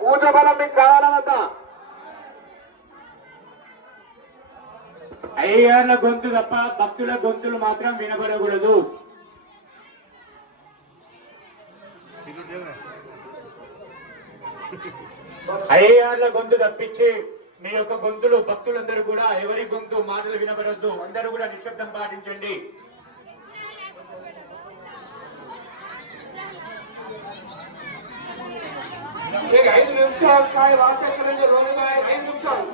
పూజ బలం మీకు కావాలన్నదా? అయ్యగార్ల గొంతు తప్ప భక్తుల గొంతులు మాత్రం వినబడకూడదు. అయ్యగార్ల గొంతు తప్పించి మీ యొక్క గొంతులు భక్తులందరూ కూడా ఎవరి గొంతు మాటలు వినబడద్దు. అందరూ కూడా నిశ్శబ్దం పాటించండి. ఐదు నిమిషాలు కాయ రాత్రి రోజు 5 నిమిషాలు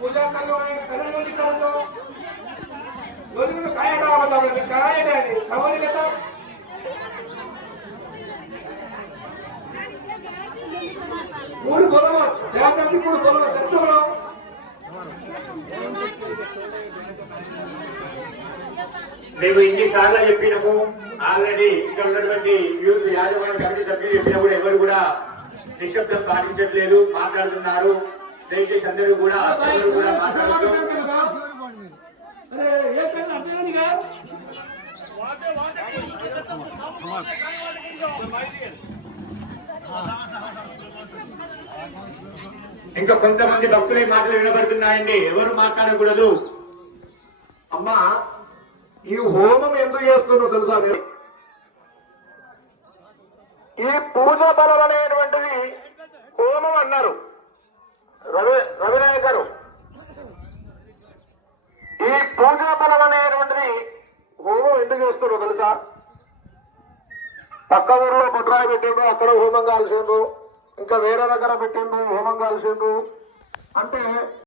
పూజా కళ్ళు కళ్ళు కళ్ళు కాయ కావాలి కాయ కావాలి కదా. మూడు కొలవ జాగ్రత్త, మూడు కొలవ తెచ్చవడం. మేము ఇన్ని సార్లు చెప్పినాము. ఆల్రెడీ ఇక్కడ ఉన్నటువంటి యూత్ యాజమాన్య కమిటీ సభ్యులు చెప్పినా కూడా ఎవరు కూడా నిశ్శబ్దం పాటించట్లేదు, మాట్లాడుతున్నారు. దయచేసి అందరూ కూడా మాట్లాడుతూ ఇంకా కొంతమంది భక్తుల మాటలు వినబడుతున్నాయండి. ఎవరు మాట్లాడకూడదు. అమ్మా, ఈ హోమం ఎందుకు చేస్తున్నావు తెలుసా మీరు? ఈ పూజ బలం అనేటువంటిది హోమం అన్నారు రవినాయక్ గారు. ఈ పూజా బలం అనేటువంటిది హోమం ఎందుకు చేస్తున్నావు తెలుసా? పక్క ఊర్లో బొడ్రాయి పెట్టిండు, అక్కడ హోమం కాల్సిండు, ఇంకా వేరే దగ్గర పెట్టిండు హోమం కాల్సిండు అంటే